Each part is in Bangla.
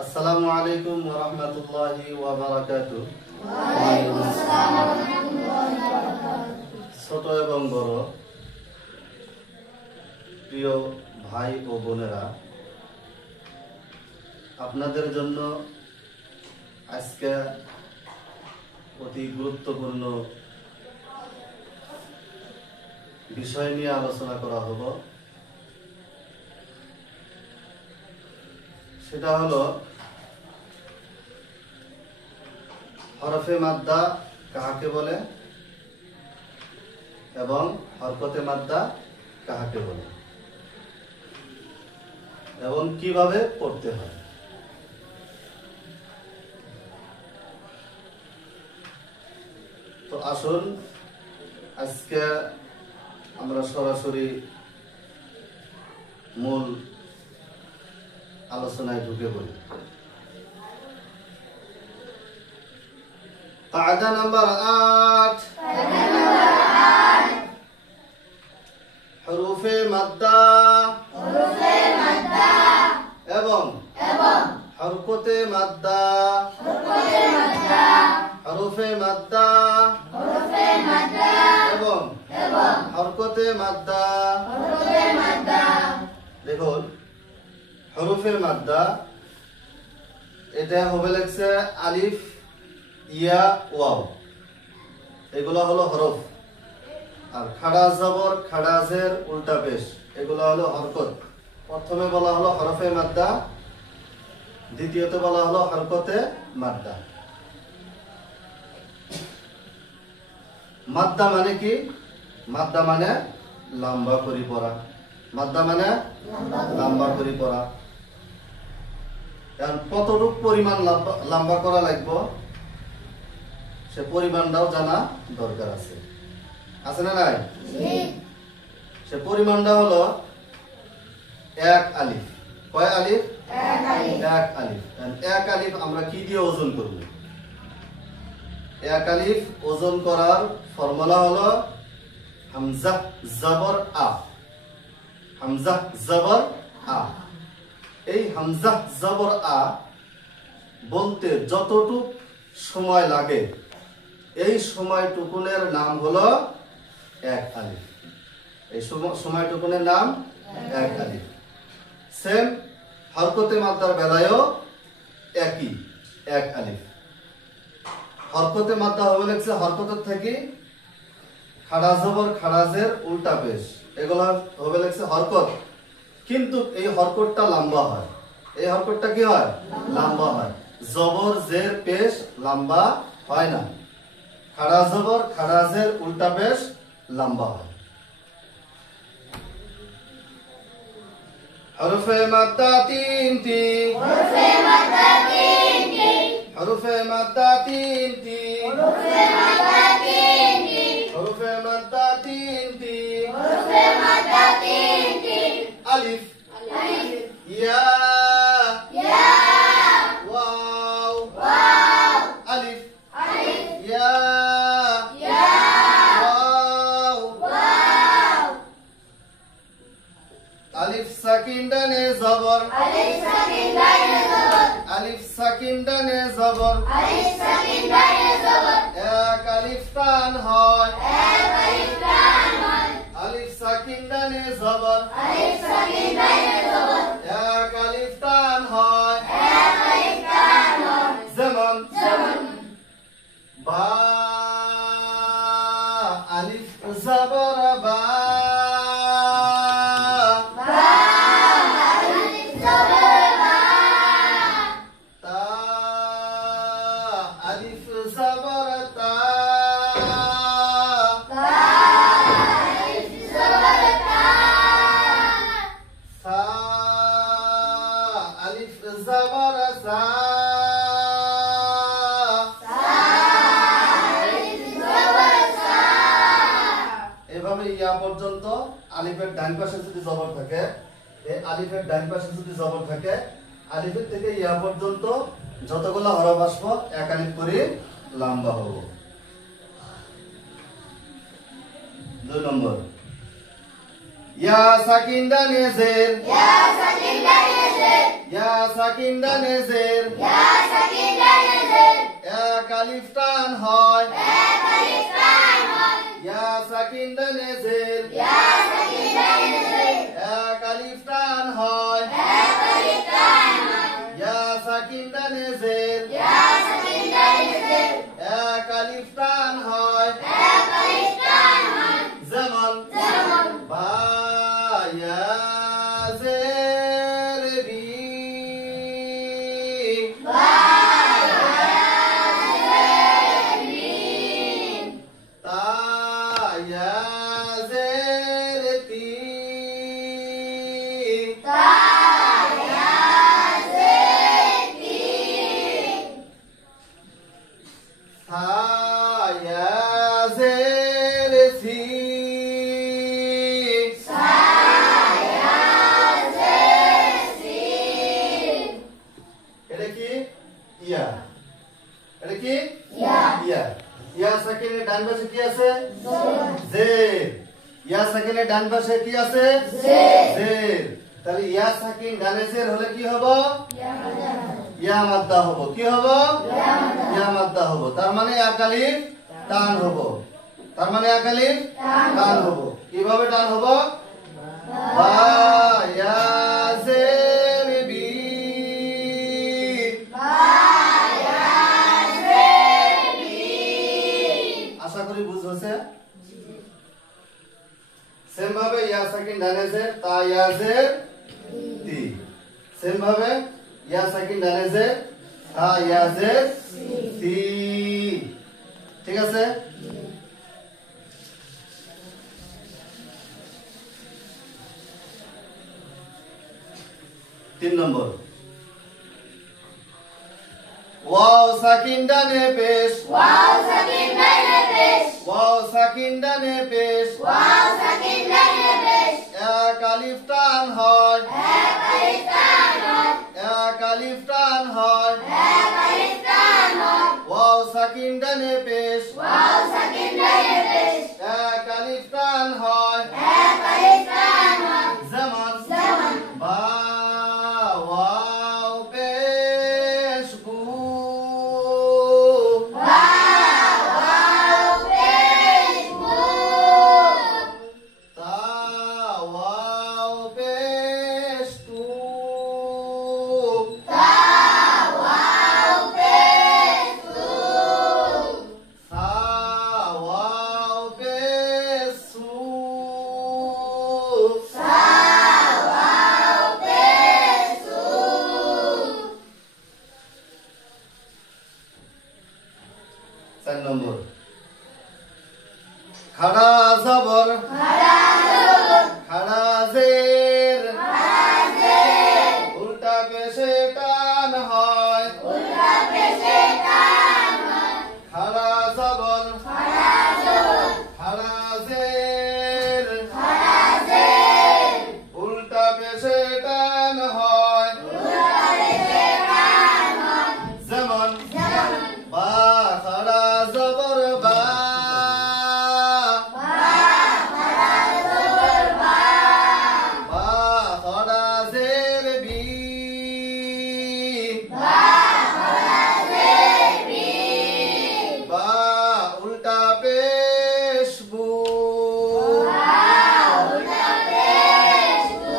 আসসালামু আলাইকুম ওয়া রাহমাতুল্লাহি ওয়া বারাকাতুহু। ওয়া আলাইকুম আসসালাম ওয়া রাহমাতুল্লাহি ওয়া বারাকাতুহু। ছোট এবং বড় প্রিয় ভাই ও বোনেরা, আপনাদের জন্য আজকে অতি গুরুত্বপূর্ণ বিষয় নিয়ে আলোচনা করা হলো। সেটা হলো হরফে মাদ্দা কাহাকে বলে এবং হরকতে মাদ্দা কাহাকে বলে এবং কিভাবে পড়তে হয়। তো আসুন আজকে আমরা সরাসরি মূল আলোচনায় ঢুকে পড়ি। কায়দা নাম্বার 8, হরফে মাদ্দা এবং হরকতে মাদ্দা। হরফে মাদ্দা এবং হরকতে মাদ্দা। দেখুন, হরফে মাদ্দা এটা হবে লাগছে আলিফ, ইয়া, ওয়াও, এগুলো হলো হরফ। আর খাড়া জবর, খাড়া জের, উল্টা পেশ, এগুলো হলো হরকত। প্রথমে বলা হলো হরফে মাদ্দা, দ্বিতীয়তে বলা হলো হরকতে মাদ্দা। মাদ্দা মানে কি? মাদ্দা মানে লম্বা করে পড়া। মাদ্দা মানে লম্বা করে পড়া। এখন কতটুক পরিমাণ লম্বা করা লাগবে সে পরিমাণটাও জানা দরকার আছে। আছে না নাই? সে পরিমাণটা হলো 1 আলিফ। কয় আলিফ? 1 আলিফ। 1 আলিফ আমরা কি দিয়ে ওজন করব? 1 আলিফ ওজন করার ফর্মুলা হলো হামজা জবর আ। হামজা জবর আ। এই হামজা জবর আ বলতে যতটুক সময় লাগে এই সময়টুকুনের নাম হলো 1 আলিফ। এই সময়টুকুনের নাম 1 আলিফ। সেম হরকতে মাদ্দার বেলায়ও একই 1 আলিফ। হরকতে মাদ্দা হবে লাগছে হরকতের থেকে খাড়া জবর, খাড়া জের, উল্টা পেশ, এগুলো হবে লাগছে হরকত। কিন্তু এই হরকতটা লম্বা হয়। এই হরকতটা কি হয়? লম্বা হয়। জবর, জের, পেশ লম্বা হয় না। খাড়া জবর, খাড়া জের, উল্টা পেশ লম্বা হয়। হরফে মাদ্দা 3টি। হরফে মাদ্দা 3টি। হরফে মাদ্দা 3টি। হরফে মাদ্দা 3টি। হরফে মাদ্দা 3টি। হরফে মাদ্দা 3টি। আলিফ, আলিফ, ইয়া, ইয়া, ওয়াও, ওয়াও, আলিফ, আলিফ, ইয়া, ইয়া, ওয়াও, ওয়াও। আলিফ সাকিন ডানে জবর। আলিফ সাকিন ডানে জবর। আলিফ সাকিন ডানে জবর। আলিফ সাকিন ডানে জবর। 1 আলিফ টান হয়। 1 আলিফ টান হয়। আলিফ সাকিন ডানে জবর। আলিফ সাকিন ডানে জবর। 1 আলিফ টান হয়। 1 আলিফ টান হয়। যেমন বা, আলিফ জবর বা। এভাবে ইয়া পর্যন্ত আলিফের ডান পাশে যদি জবর থাকে, এই আলিফের ডান পাশে যদি জবর থাকে, আলিফের থেকে ইয়া পর্যন্ত যতগুলো হরফ আসবো 1 আলিফ করে লম্বা হবো। 2 নম্বর ইয়া সাকিন ডানে জের। ইয়া সাকিন ডানে জের। ইয়া সাকিন ডানে জের ইয়া সাকিন ডানে জের এক আলিফ টান হয় এক আলিফ টান হয় ইয়া সাকিন ডানে জের ইয়া সাকিন ডানে জের এক আলিফ টান হয় এক আলিফ টান হয় ইয়া সাকিন ডানে জের ইয়া সাকিন ডানে জের এক আলিফ টান হয় এক আলিফ টান হয় যেমন যেমন বা ইয়া জের বি বা জের মিম তা ইয়া জের তি তা ইয়া জের তি থা ইয়া জের সি সা ইয়া জের সিন এটা কি ইয়া এটা কি ইয়া ইয়া ইয়া সাকিনের ডান পাশে কি আছে জের ইয়া সাকিনের ডান পাশে কি আছে জের জের তাহলে ইয়া সাকিন ডানে জের হলে কি হবে ইয়া মাদ্দা হবো কি হবো ইয়া মাদ্দা হবো তার মানে এক আলিফ টান হবো তার মানে এক আলিফ টান হবো কিভাবে টান হবো বা ইয়া জের বি বা ইয়া জের মিম আশা করি বুঝছে সেম ভাবে ইয়া সাকিন ডানে জের তা ইয়া জের তি সেম ভাবে ইয়া সাকিন ডানে জের তা ইয়া জের তি ঠিক আছে তিন নম্বর ওয়াও সাকিন ডানে পেশ ওয়াও সাকিন ডানে পেশ ওয়াও সাকিন ডানে পেশ ওয়াও সাকিন ডানে পেশ এক আলিফ টান হয় এক আলিফ টান হয় এক আলিফ টান হয় এক আলিফ টান হয় ওয়াও সাকিন ডানে পেশ ওয়াও সাকিন ডানে পেশ এক আলিফ টান হয় এক আলিফ টান হয় যেমন যেমন বা ওয়াও পেশ বু বা ওয়াও পেশ বু তা ওয়াও পেশ তু তা ওয়াও পেশ তু সা ওয়াও পেশ সু সা ওয়াও পেশ সু 4 নম্বর খাড়া জবর খাড়া জবর খাড়া জের খাড়া জের উল্টা পেশে টান হয় উল্টা পেশে টান হয় খাড়া জবর খাড়া জবর খাড়া জের খাড়া জের উল্টা পেশে টান হয় উল্টা পেশে টান হয় যেমন যেমন বা খাড়া জবর বা বা খাড়া জবর বা বা খাড়া জের বি বা খাড়া জের মিম বা উল্টা পেশ বু বা উল্টা পেশ বু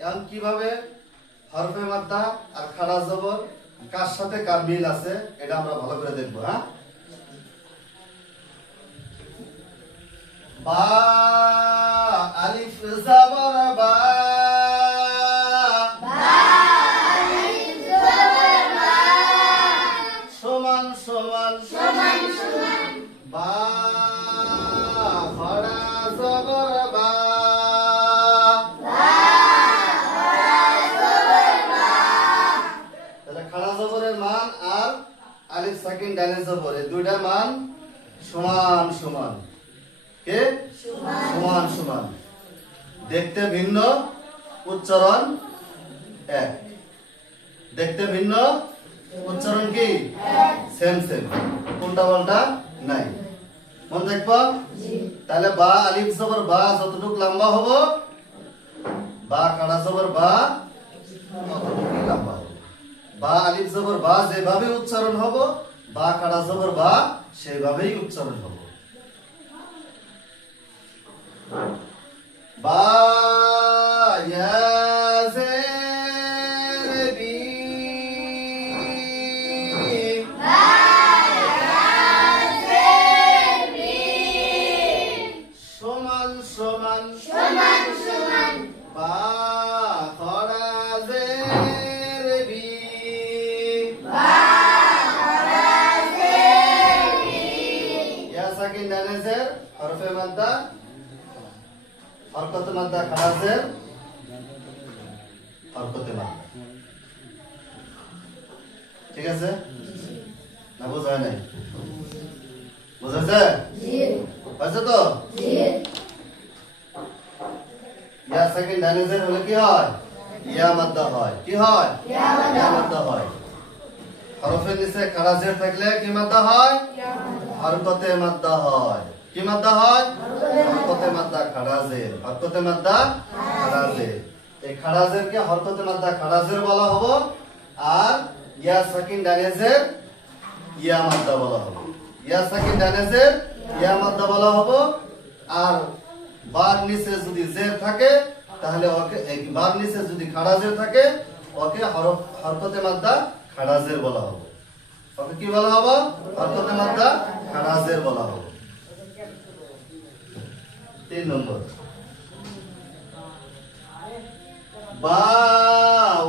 এখন কিভাবে হরফে মাদ্দা আর খাড়া জবর কার সাথে কার মিল আছে এটা আমরা ভালো করে দেখব হ্যাঁ বা আলিফ জবর বা বা আলিফ জবর বা সমান সমান সমান সমান বা খাড়া জবর বা বা খাড়া জবর বা তাহলে খাড়া জবরের মান আর আলিফ সাকিন ডানে জবর এই দুইটার মান সমান সমান কে সমান সমান দেখতে ভিন্ন উচ্চারণ এক দেখতে ভিন্ন উচ্চারণ কি সেম সেম কোনটা বলটা নাই মন দেখবা তাহলে বা আলিফ জবর বা যতটুকু লম্বা হবো বা খাড়া জবর বা ততটুকু লম্বা বা আলিফ জবর বা যেভাবে উচ্চারণ হবে বা খাড়া জবর বা সেভাবেই উচ্চারণ হবে। বা ইয়া জের বি সমান সমান বা খড়া জের বি ইয়া সাকিন ডানে জের হরফে মাদ্দা হরকতে মাদ্দা খাড়া জের হরকতে মাদ্দা। ঠিক আছে না? বোঝা নাই? বুঝেছে? বুঝছে তো? ইয়া সেকেন্ড ডানে জের হলে কি হয়? ইয়া মাদ্দা হয়। কি হয়? ইয়া মাদ্দা হয়। হরফের নিচে খাড়া জের থাকলে কি মাদ্দা হয়? হরকতে মাদ্দা হয়। কি মাদ্দা হয়? হরকতে মাদ্দা খাড়া জের। হরকতে মাদ্দা খাড়া জের। এই খাড়া জেরকে হরকতে মাদ্দা খাড়া জের বলা হবে আর ইয়া সাকিন ডানে জের ইয়া মাদ্দা বলা হবে। ইয়া সাকিন ডানে জের ইয়া মাদ্দা বলা হবে আর বার নিচে যদি জের থাকে তাহলে ওকে বার নিচে যদি খাড়া জের থাকে ওকে হরকতে মাদ্দা খাড়া জের বলা হবে। ওকে কি বলা হবে? হরকতে মাদ্দা খাড়া জের বলা হবে। 3 নম্বর বা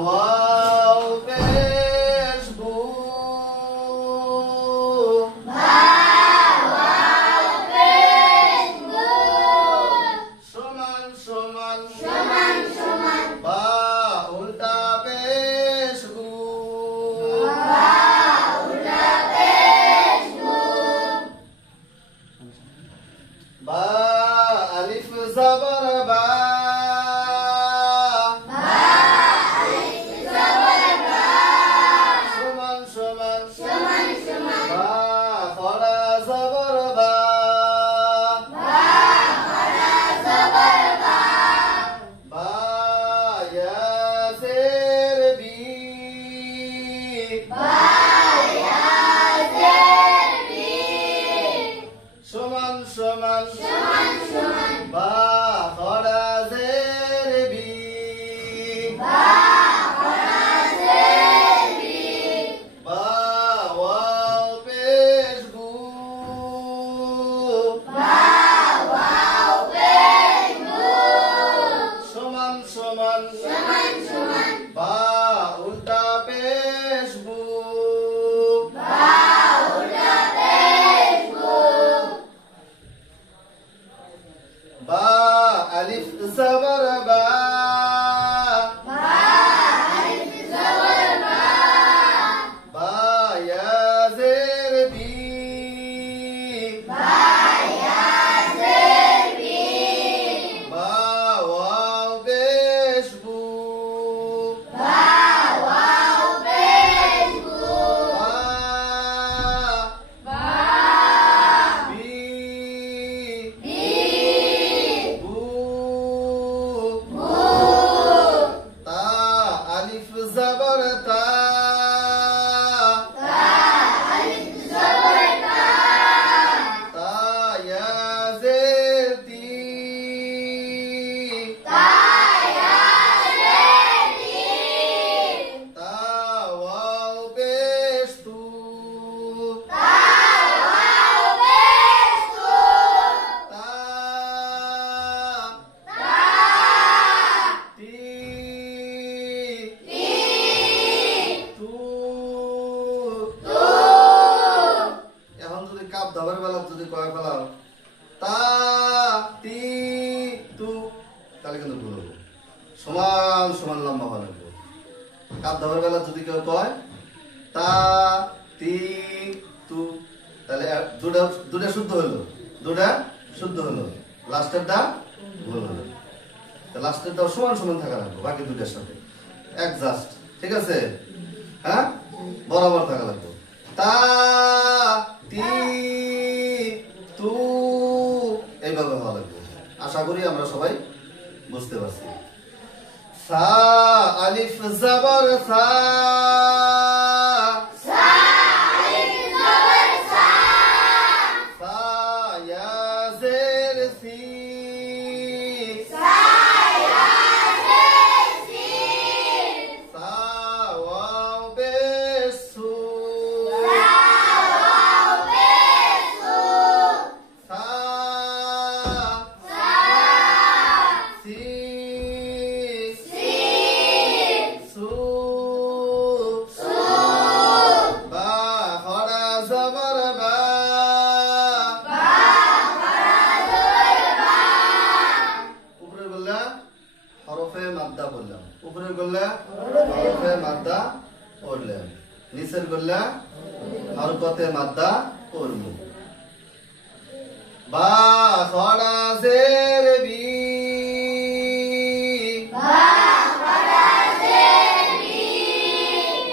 ওয়াও পেশ বু সমান সমান বা উল্টা পেশ গু বা আলিফ জবর বা সমান বা খড়া জবর বা বা ইয়া জের বি সমান বা খড়া জের বি বা ওয়াও পেশ গু সমান বা উল্টা পেশ বু বা আলিফ জবর বা বা ইয়া জের বি বা ওয়াও পেশ বু সমান সমান লম্বা হওয়া লাগবে। কাপ দাবার বেলা যদি কেউ কয় তা তি তু তাহলে দুটা শুদ্ধ হলো, লাস্টেরটা ভুল হলো। লাস্টেরটা সমান সমান থাকা লাগবে বাকি দুটার সাথে অ্যাডজাস্ট। ঠিক আছে? হ্যাঁ, বরাবর থাকা লাগবে। তা তি তু এইভাবে হওয়া লাগবে। আশা করি আমরা সবাই বুঝতে পারছি। সা আলিফ জবর সা হরফে মাদ্দা পড়লেন, নিচের গুলা হরকতে মাদ্দা পড়ব। বা খড়া জের বি,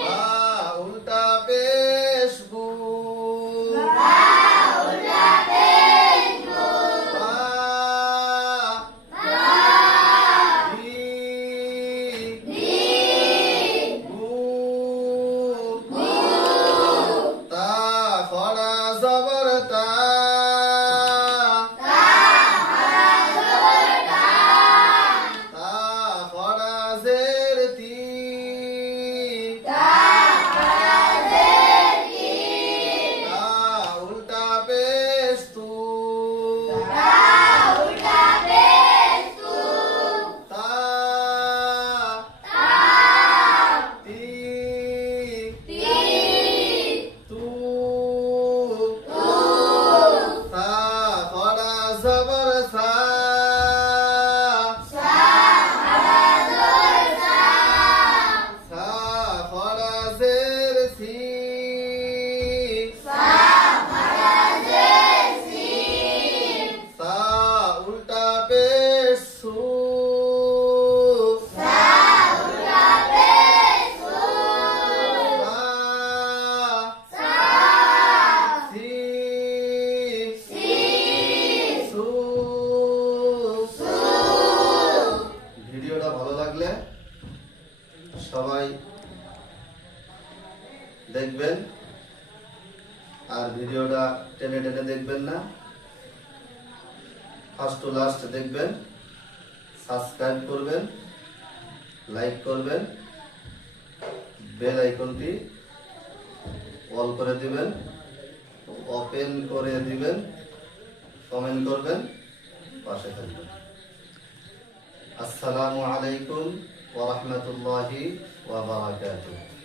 বা উল্টা পেশ বু, বা ভিডিওটা ভালো লাগলে সবাই দেখবেন, আর ভিডিওটা টেনে টেনে দেখবেন না, ফার্স্ট টু লাস্ট দেখবেন, সাবস্ক্রাইব করবেন, লাইক করবেন, বেল আইকনটি অল করে দিবেন, ওপেন করে দিবেন, কমেন্ট করবেন, পাশে থাকবেন। আসসালামু আলাইকুম ওয়া রাহমাতুল্লাহি ওয়া বারাকাতুহু।